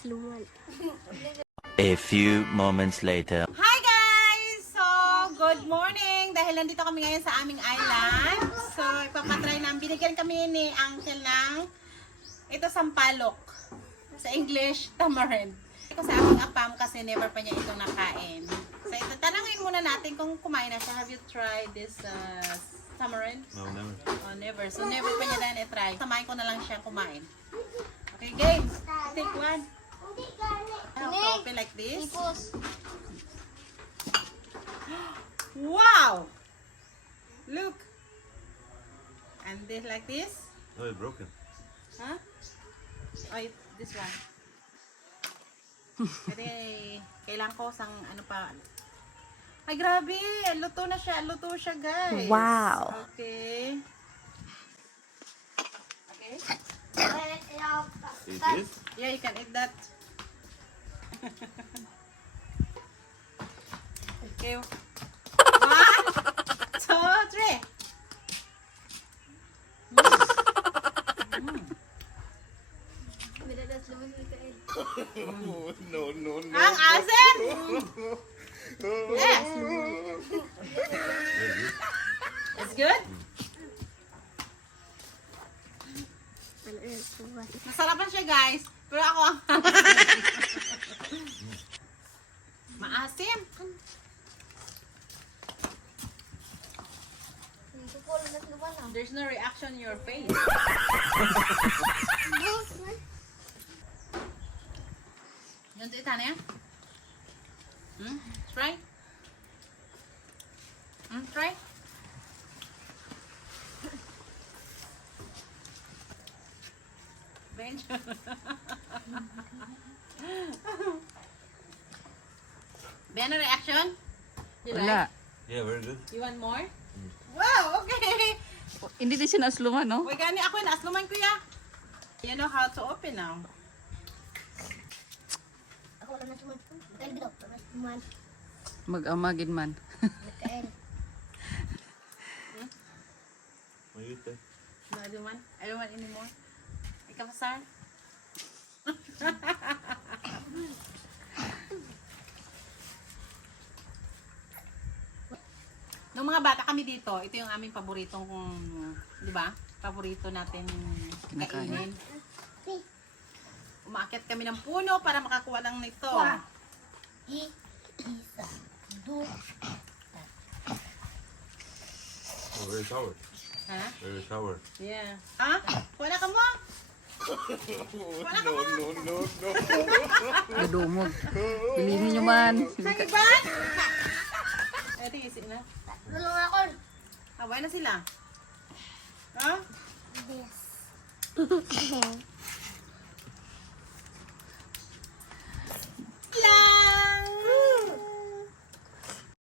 asluman. A few moments later. Hi guys! So, good morning! Dahil nandito kami ngayon sa aming island. So, ipapatry na. Binigyan kami ni Uncle ng ito sampalok. Sa English, tamarind. Ito sa aming apam kasi never pa niya itong nakain. So, ito, tanangin muna natin kung kumain na siya. Have you tried this tamarind? No, never. Oh, never. So, never pa niya na i-try. Samahin ko na lang siya kumain. Okay, games. Take one. Open like this. Wow! Look. And this like this. No, it's broken. Huh? Oh, this one. Kasi kailangan ko sang ano pa. Ay, grabe. Luto na siya. Luto siya, guys. Wow. Okay. Okay. It is? Yeah, you can eat that. Okay. 1, 2, 3. No, no, no. Ang asin! Yes. It's good? Masarapan siya, guys. Pero ako ang maasim. There's no reaction in your face. Yun ito itan ya? Try? Try? Bench. Ano reaction? You Wala. Yeah, very good. You want more? Wow, okay. Hindi din siya naasluman, no? Uy, gani ako naasluman kuya. You know how to open now. Ako lang asluman. Mag-amagin man. What do you think? No, I don't want. I don't want anymore. Ikaw, sir? Nung mga bata kami dito, ito yung aming paboritong, di ba? Paborito natin kainin. Umaakyat kami ng puno para makakuha lang nito. Oh, very sour. Ha? Very sour. Yeah. Ha? Wala ka mo? No, no, no, no. Nadumog. Piliin nyo man. Sa iban? Ito yung isi na. Tulong ako. Haway na sila. Ha? Yes.